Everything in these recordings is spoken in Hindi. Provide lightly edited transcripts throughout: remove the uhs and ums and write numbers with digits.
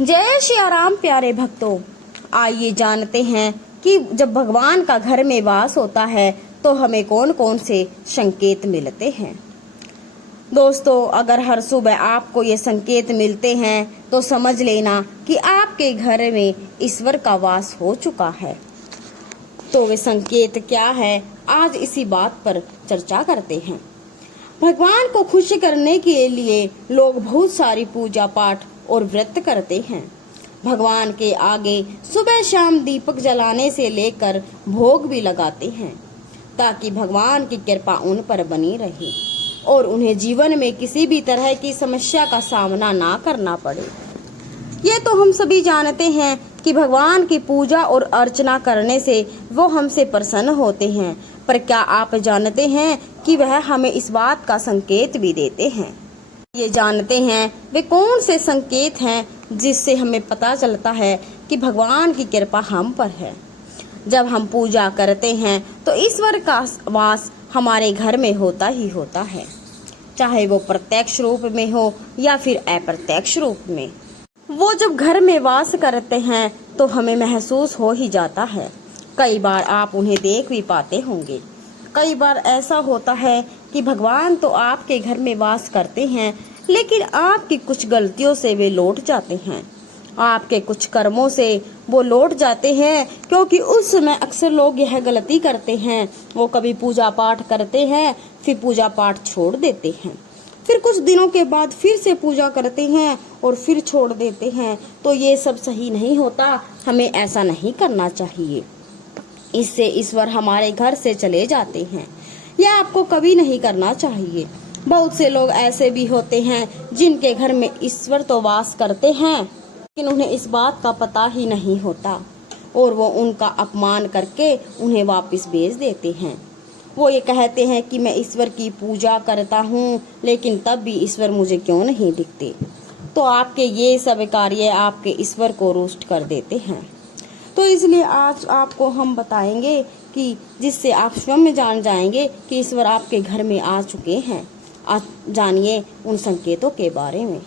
जय श्री राम प्यारे भक्तों, आइए जानते हैं कि जब भगवान का घर में वास होता है तो हमें कौन कौन से संकेत मिलते हैं। दोस्तों, अगर हर सुबह आपको ये संकेत मिलते हैं तो समझ लेना कि आपके घर में ईश्वर का वास हो चुका है। तो वे संकेत क्या है, आज इसी बात पर चर्चा करते हैं। भगवान को खुश करने के लिए लोग बहुत सारी पूजा पाठ और व्रत करते हैं। भगवान के आगे सुबह शाम दीपक जलाने से लेकर भोग भी लगाते हैं ताकि भगवान की कृपा उन पर बनी रहे और उन्हें जीवन में किसी भी तरह की समस्या का सामना ना करना पड़े। ये तो हम सभी जानते हैं कि भगवान की पूजा और अर्चना करने से वो हमसे प्रसन्न होते हैं, पर क्या आप जानते हैं कि वह हमें इस बात का संकेत भी देते हैं। ये जानते हैं वे कौन से संकेत हैं जिससे हमें पता चलता है कि भगवान की कृपा हम पर है। जब हम पूजा करते हैं तो ईश्वर का वास हमारे घर में होता ही होता है, चाहे वो प्रत्यक्ष रूप में हो या फिर अप्रत्यक्ष रूप में। वो जब घर में वास करते हैं तो हमें महसूस हो ही जाता है। कई बार आप उन्हें देख भी पाते होंगे। कई बार ऐसा होता है कि भगवान तो आपके घर में वास करते हैं, लेकिन आपकी कुछ गलतियों से वे लौट जाते हैं। आपके कुछ कर्मों से वो लौट जाते हैं, क्योंकि उस समय अक्सर लोग यह गलती करते हैं। वो कभी पूजा पाठ करते हैं, फिर पूजा पाठ छोड़ देते हैं, फिर कुछ दिनों के बाद फिर से पूजा करते हैं और फिर छोड़ देते हैं। तो ये सब सही नहीं होता, हमें ऐसा नहीं करना चाहिए। इससे ईश्वर हमारे घर से चले जाते हैं। यह आपको कभी नहीं करना चाहिए। बहुत से लोग ऐसे भी होते हैं जिनके घर में ईश्वर तो वास करते हैं, लेकिन उन्हें इस बात का पता ही नहीं होता और वो उनका अपमान करके उन्हें वापस भेज देते हैं। वो ये कहते हैं कि मैं ईश्वर की पूजा करता हूँ, लेकिन तब भी ईश्वर मुझे क्यों नहीं दिखते। तो आपके ये सब कार्य आपके ईश्वर को रुष्ट कर देते हैं। तो इसलिए आज आपको हम बताएंगे कि जिससे आप स्वयं जान जाएंगे कि ईश्वर आपके घर में आ चुके हैं। आज जानिए उन संकेतों के बारे में।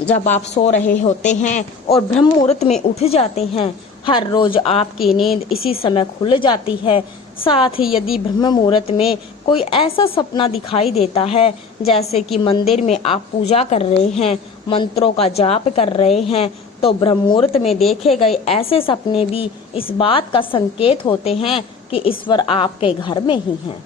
जब आप सो रहे होते हैं और ब्रह्म मुहूर्त में उठ जाते हैं, हर रोज आपकी नींद इसी समय खुल जाती है। साथ ही यदि ब्रह्म मुहूर्त में कोई ऐसा सपना दिखाई देता है, जैसे कि मंदिर में आप पूजा कर रहे हैं, मंत्रों का जाप कर रहे हैं, तो ब्रह्म मुहूर्त में देखे गए ऐसे सपने भी इस बात का संकेत होते हैं कि ईश्वर आपके घर में ही हैं।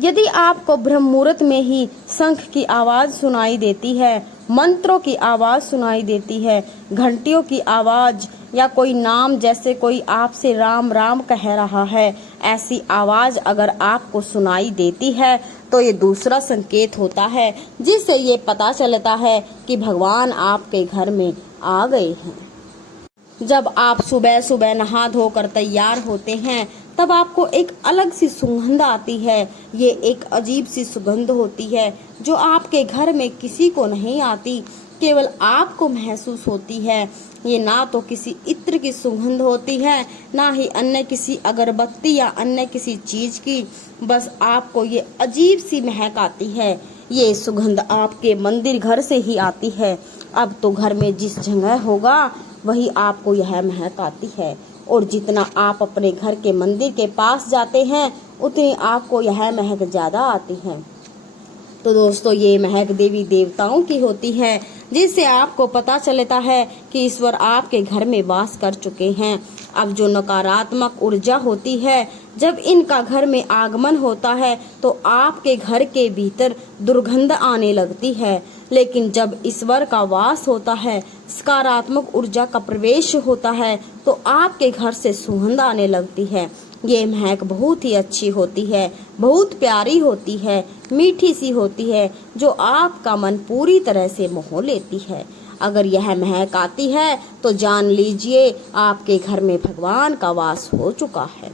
यदि आपको ब्रह्म मुहूर्त में ही शंख की आवाज सुनाई देती है, मंत्रों की आवाज सुनाई देती है, घंटियों की आवाज या कोई नाम, जैसे कोई आपसे राम राम कह रहा है, ऐसी आवाज अगर आपको सुनाई देती है तो ये दूसरा संकेत होता है, जिससे ये पता चलता है कि भगवान आपके घर में आ गए हैं। जब आप सुबह सुबह नहा धोकर तैयार होते हैं तब आपको एक अलग सी सुगंध आती है। ये एक अजीब सी सुगंध होती है जो आपके घर में किसी को नहीं आती, केवल आपको महसूस होती है। ये ना तो किसी इत्र की सुगंध होती है, ना ही अन्य किसी अगरबत्ती या अन्य किसी चीज की, बस आपको ये अजीब सी महक आती है। ये सुगंध आपके मंदिर घर से ही आती है। अब तो घर में जिस जगह होगा वही आपको यह महक आती है, और जितना आप अपने घर के मंदिर के पास जाते हैं उतनी आपको यह महक ज्यादा आती है। तो दोस्तों, ये महक देवी देवताओं की होती है, जिससे आपको पता चलता है कि ईश्वर आपके घर में वास कर चुके हैं। अब जो नकारात्मक ऊर्जा होती है, जब इनका घर में आगमन होता है तो आपके घर के भीतर दुर्गंध आने लगती है, लेकिन जब ईश्वर का वास होता है, सकारात्मक ऊर्जा का प्रवेश होता है, तो आपके घर से सुगंध आने लगती है। ये महक बहुत ही अच्छी होती है, बहुत प्यारी होती है, मीठी सी होती है, जो आपका मन पूरी तरह से मोह लेती है। अगर यह महक आती है तो जान लीजिए आपके घर में भगवान का वास हो चुका है।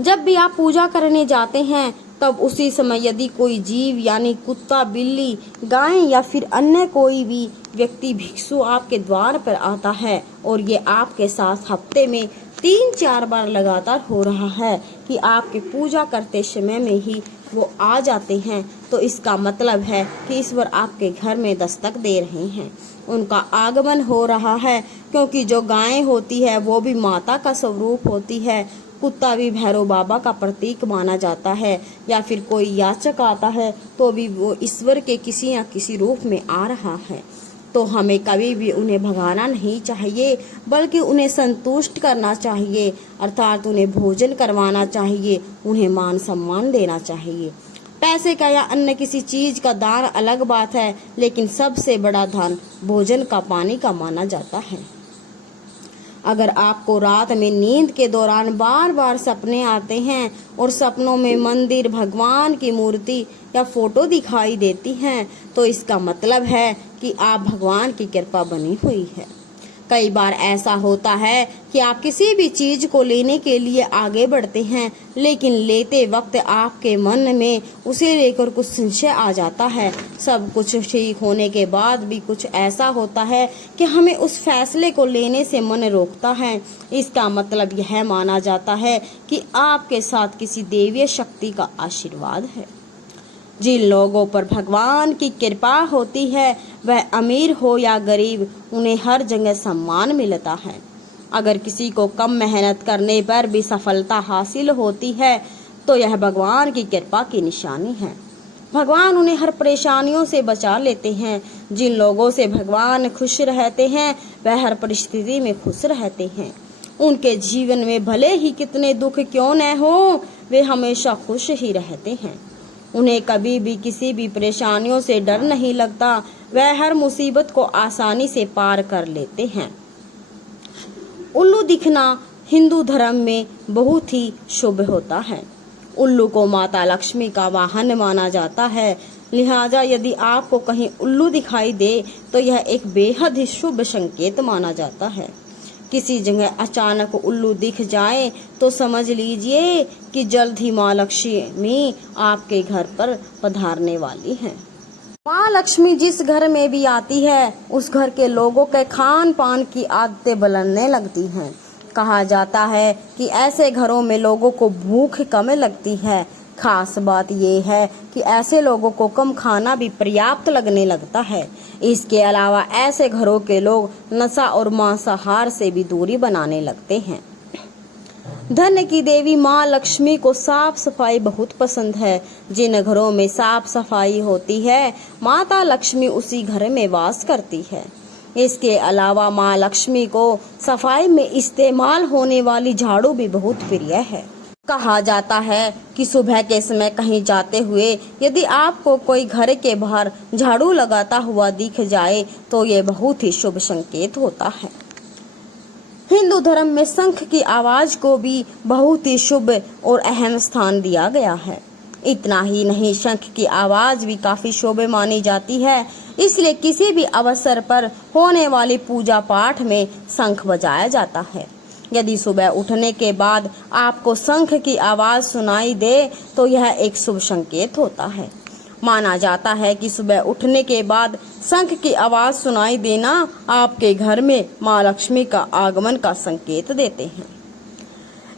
जब भी आप पूजा करने जाते हैं तब उसी समय यदि कोई जीव यानी कुत्ता, बिल्ली, गाय या फिर अन्य कोई भी व्यक्ति भिक्षु आपके द्वार पर आता है और ये आपके साथ हफ्ते में 3-4 बार लगातार हो रहा है कि आपके पूजा करते समय में ही वो आ जाते हैं, तो इसका मतलब है कि ईश्वर आपके घर में दस्तक दे रहे हैं। उनका आगमन हो रहा है, क्योंकि जो गाय होती है वो भी माता का स्वरूप होती है। कुत्ता भी भैरव बाबा का प्रतीक माना जाता है, या फिर कोई याचक आता है तो भी वो ईश्वर के किसी न किसी रूप में आ रहा है। तो हमें कभी भी उन्हें भगाना नहीं चाहिए, बल्कि उन्हें संतुष्ट करना चाहिए, अर्थात उन्हें भोजन करवाना चाहिए, उन्हें मान सम्मान देना चाहिए। पैसे का या अन्य किसी चीज का दान अलग बात है, लेकिन सबसे बड़ा दान भोजन का, पानी का माना जाता है। अगर आपको रात में नींद के दौरान बार बार सपने आते हैं और सपनों में मंदिर, भगवान की मूर्ति या फोटो दिखाई देती हैं, तो इसका मतलब है कि आप भगवान की कृपा बनी हुई है। कई बार ऐसा होता है कि आप किसी भी चीज को लेने के लिए आगे बढ़ते हैं, लेकिन लेते वक्त आपके मन में उसे लेकर कुछ संशय आ जाता है। सब कुछ ठीक होने के बाद भी कुछ ऐसा होता है कि हमें उस फैसले को लेने से मन रोकता है। इसका मतलब यह माना जाता है कि आपके साथ किसी देवीय शक्ति का आशीर्वाद है। जिन लोगों पर भगवान की कृपा होती है, वह अमीर हो या गरीब, उन्हें हर जगह सम्मान मिलता है। अगर किसी को कम मेहनत करने पर भी सफलता हासिल होती है, तो यह भगवान की कृपा की निशानी है। भगवान उन्हें हर परेशानियों से बचा लेते हैं। जिन लोगों से भगवान खुश रहते हैं, वह हर परिस्थिति में खुश रहते हैं। उनके जीवन में भले ही कितने दुख क्यों न हो, वे हमेशा खुश ही रहते हैं। उन्हें कभी भी किसी भी परेशानियों से डर नहीं लगता। वह हर मुसीबत को आसानी से पार कर लेते हैं। उल्लू दिखना हिंदू धर्म में बहुत ही शुभ होता है। उल्लू को माता लक्ष्मी का वाहन माना जाता है। लिहाजा यदि आपको कहीं उल्लू दिखाई दे, तो यह एक बेहद ही शुभ संकेत माना जाता है। किसी जगह अचानक उल्लू दिख जाए तो समझ लीजिए कि जल्द ही माँ लक्ष्मी आपके घर पर पधारने वाली हैं। माँ लक्ष्मी जिस घर में भी आती है, उस घर के लोगों के खान पान की आदतें बदलने लगती हैं। कहा जाता है कि ऐसे घरों में लोगों को भूख कम लगती है। खास बात यह है कि ऐसे लोगों को कम खाना भी पर्याप्त लगने लगता है। इसके अलावा ऐसे घरों के लोग नशा और मांसाहार से भी दूरी बनाने लगते हैं। धन की देवी माँ लक्ष्मी को साफ सफाई बहुत पसंद है। जिन घरों में साफ सफाई होती है, माता लक्ष्मी उसी घर में वास करती है। इसके अलावा माँ लक्ष्मी को सफाई में इस्तेमाल होने वाली झाड़ू भी बहुत प्रिय है। कहा जाता है कि सुबह के समय कहीं जाते हुए यदि आपको कोई घर के बाहर झाड़ू लगाता हुआ दिख जाए, तो ये बहुत ही शुभ संकेत होता है। हिंदू धर्म में शंख की आवाज को भी बहुत ही शुभ और अहम स्थान दिया गया है। इतना ही नहीं, शंख की आवाज भी काफी शुभ मानी जाती है। इसलिए किसी भी अवसर पर होने वाली पूजा पाठ में शंख बजाया जाता है। यदि सुबह उठने के बाद आपको शंख की आवाज सुनाई दे, तो यह एक शुभ संकेत होता है। माना जाता है कि सुबह उठने के बाद शंख की आवाज सुनाई देना आपके घर में माँ लक्ष्मी का आगमन का संकेत देते हैं।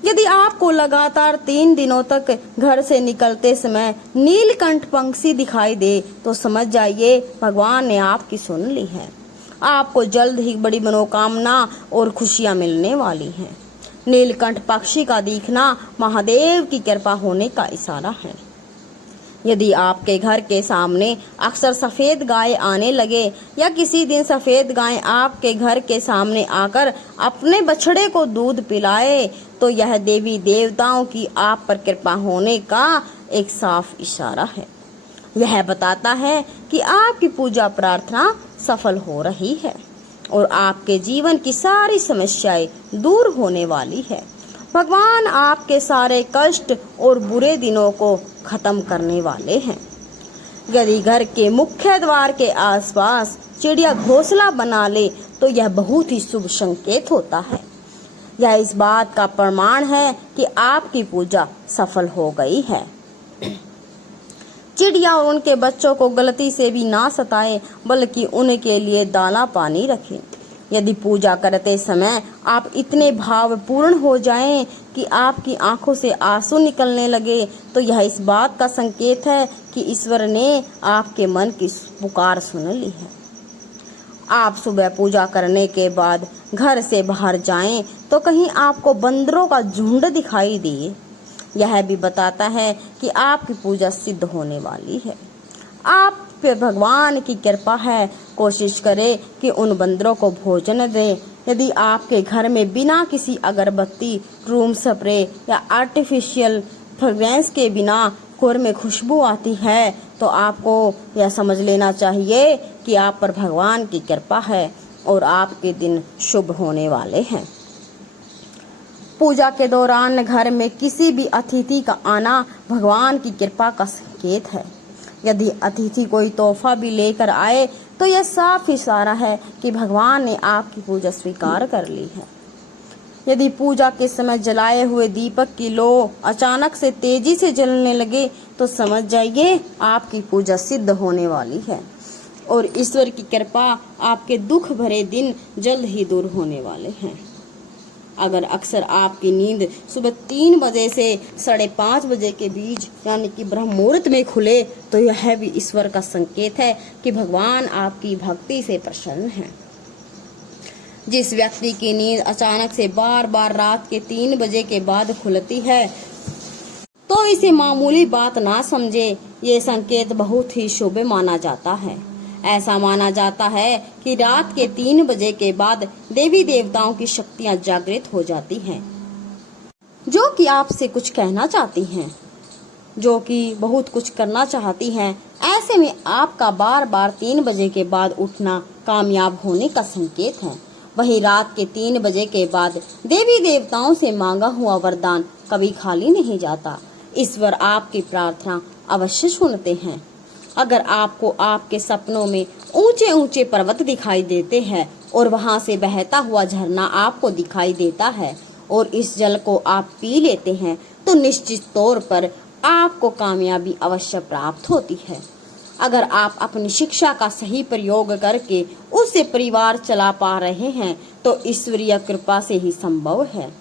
यदि आपको लगातार 3 दिनों तक घर से निकलते समय नीलकंठ पंछी दिखाई दे, तो समझ जाइए भगवान ने आपकी सुन ली है। आपको जल्द ही बड़ी मनोकामना और खुशियां मिलने वाली हैं। नीलकंठ पक्षी का दिखना महादेव की कृपा होने का इशारा है। यदि आपके घर के सामने अक्सर सफेद गाय आने लगे, या किसी दिन सफेद गाय आपके घर के सामने आकर अपने बछड़े को दूध पिलाए, तो यह देवी देवताओं की आप पर कृपा होने का एक साफ इशारा है। यह बताता है कि आपकी पूजा प्रार्थना सफल हो रही है और आपके जीवन की सारी समस्याएं दूर होने वाली है। भगवान आपके सारे कष्ट और बुरे दिनों को खत्म करने वाले हैं। यदि घर के मुख्य द्वार के आसपास चिड़िया घोंसला बना ले, तो यह बहुत ही शुभ संकेत होता है। यह इस बात का प्रमाण है कि आपकी पूजा सफल हो गई है। चिड़िया और उनके बच्चों को गलती से भी ना सताएं, बल्कि उनके लिए दाना पानी रखें। यदि पूजा करते समय आप इतने भावपूर्ण हो जाएं कि आपकी आंखों से आंसू निकलने लगे, तो यह इस बात का संकेत है कि ईश्वर ने आपके मन की पुकार सुन ली है। आप सुबह पूजा करने के बाद घर से बाहर जाएं तो कहीं आपको बंदरों का झुंड दिखाई दे, यह भी बताता है कि आपकी पूजा सिद्ध होने वाली है। आप पे भगवान की कृपा है। कोशिश करें कि उन बंदरों को भोजन दें। यदि आपके घर में बिना किसी अगरबत्ती, रूम स्प्रे या आर्टिफिशियल फ्रेग्रेंस के बिना घर में खुशबू आती है तो आपको यह समझ लेना चाहिए कि आप पर भगवान की कृपा है और आपके दिन शुभ होने वाले हैं। पूजा के दौरान घर में किसी भी अतिथि का आना भगवान की कृपा का संकेत है। यदि अतिथि कोई तोहफा भी लेकर आए तो यह साफ इशारा है कि भगवान ने आपकी पूजा स्वीकार कर ली है। यदि पूजा के समय जलाए हुए दीपक की लो अचानक से तेजी से जलने लगे तो समझ जाइए आपकी पूजा सिद्ध होने वाली है और ईश्वर की कृपा आपके दुख भरे दिन जल्द ही दूर होने वाले हैं। अगर अक्सर आपकी नींद सुबह 3 बजे से 5:30 बजे के बीच यानी कि ब्रह्म मुहूर्त में खुले तो यह भी ईश्वर का संकेत है कि भगवान आपकी भक्ति से प्रसन्न है। जिस व्यक्ति की नींद अचानक से बार बार रात के 3 बजे के बाद खुलती है तो इसे मामूली बात ना समझे, ये संकेत बहुत ही शुभ माना जाता है। ऐसा माना जाता है कि रात के 3 बजे के बाद देवी देवताओं की शक्तियां जागृत हो जाती हैं, जो कि आपसे कुछ कहना चाहती हैं, जो कि बहुत कुछ करना चाहती हैं। ऐसे में आपका बार बार 3 बजे के बाद उठना कामयाब होने का संकेत है। वहीं रात के 3 बजे के बाद देवी देवताओं से मांगा हुआ वरदान कभी खाली नहीं जाता। ईश्वर आपकी प्रार्थना अवश्य सुनते हैं। अगर आपको आपके सपनों में ऊंचे ऊंचे पर्वत दिखाई देते हैं और वहां से बहता हुआ झरना आपको दिखाई देता है और इस जल को आप पी लेते हैं तो निश्चित तौर पर आपको कामयाबी अवश्य प्राप्त होती है। अगर आप अपनी शिक्षा का सही प्रयोग करके उससे परिवार चला पा रहे हैं तो ईश्वरीय कृपा से ही संभव है।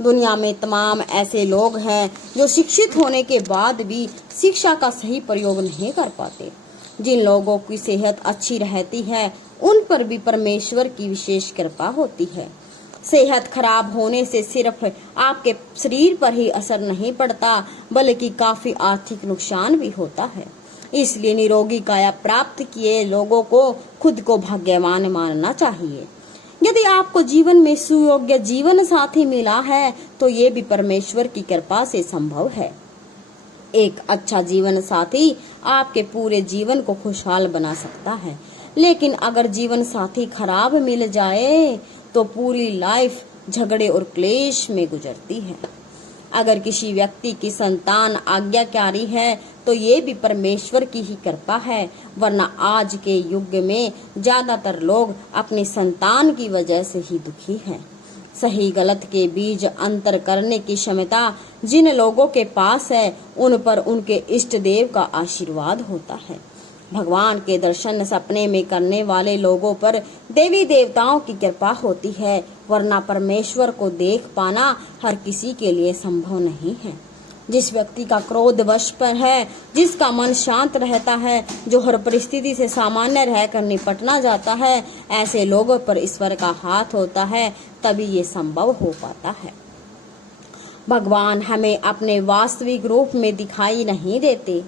दुनिया में तमाम ऐसे लोग हैं जो शिक्षित होने के बाद भी शिक्षा का सही प्रयोग नहीं कर पाते। जिन लोगों की सेहत अच्छी रहती है उन पर भी परमेश्वर की विशेष कृपा होती है। सेहत खराब होने से सिर्फ आपके शरीर पर ही असर नहीं पड़ता बल्कि काफी आर्थिक नुकसान भी होता है। इसलिए निरोगी काया प्राप्त किए लोगों को खुद को भाग्यवान मानना चाहिए। यदि आपको जीवन में सुयोग्य जीवन साथी मिला है तो ये भी परमेश्वर की कृपा से संभव है। एक अच्छा जीवन साथी आपके पूरे जीवन को खुशहाल बना सकता है, लेकिन अगर जीवन साथी खराब मिल जाए तो पूरी लाइफ झगड़े और क्लेश में गुजरती है। अगर किसी व्यक्ति की संतान आज्ञाकारी है तो ये भी परमेश्वर की ही कृपा है, वरना आज के युग में ज्यादातर लोग अपनी संतान की वजह से ही दुखी हैं। सही गलत के बीच अंतर करने की क्षमता जिन लोगों के पास है उन पर उनके इष्ट देव का आशीर्वाद होता है। भगवान के दर्शन सपने में करने वाले लोगों पर देवी देवताओं की कृपा होती है, वरना परमेश्वर को देख पाना हर किसी के लिए संभव नहीं है। जिस व्यक्ति का क्रोध वश पर है, जिसका मन शांत रहता है, जो हर परिस्थिति से सामान्य रहकर निपटना जाता है, ऐसे लोगों पर ईश्वर का हाथ होता है, तभी ये संभव हो पाता है। भगवान हमें अपने वास्तविक रूप में दिखाई नहीं देते,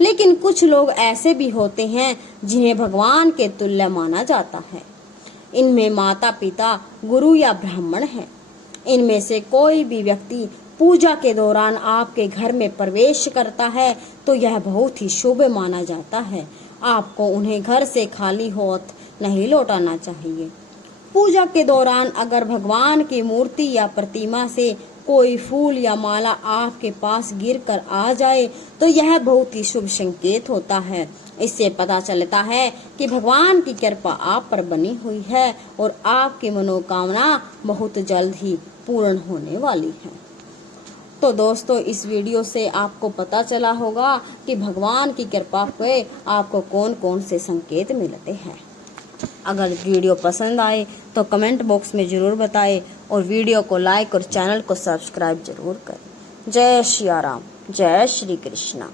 लेकिन कुछ लोग ऐसे भी होते हैं जिन्हें भगवान के तुल्य माना जाता है। इनमें माता पिता, गुरु या ब्राह्मण हैं। इनमें से कोई भी व्यक्ति पूजा के दौरान आपके घर में प्रवेश करता है तो यह बहुत ही शुभ माना जाता है। आपको उन्हें घर से खाली हाथ नहीं लौटाना चाहिए। पूजा के दौरान अगर भगवान की मूर्ति या प्रतिमा से कोई फूल या माला आपके पास गिरकर आ जाए तो यह बहुत ही शुभ संकेत होता है। इससे पता चलता है कि भगवान की कृपा आप पर बनी हुई है और आपकी मनोकामना बहुत जल्द ही पूर्ण होने वाली है। तो दोस्तों, इस वीडियो से आपको पता चला होगा कि भगवान की कृपा से आपको कौन कौन से संकेत मिलते हैं। अगर वीडियो पसंद आए तो कमेंट बॉक्स में जरूर बताएं और वीडियो को लाइक और चैनल को सब्सक्राइब जरूर करें। जय श्री राम, जय श्री कृष्णा।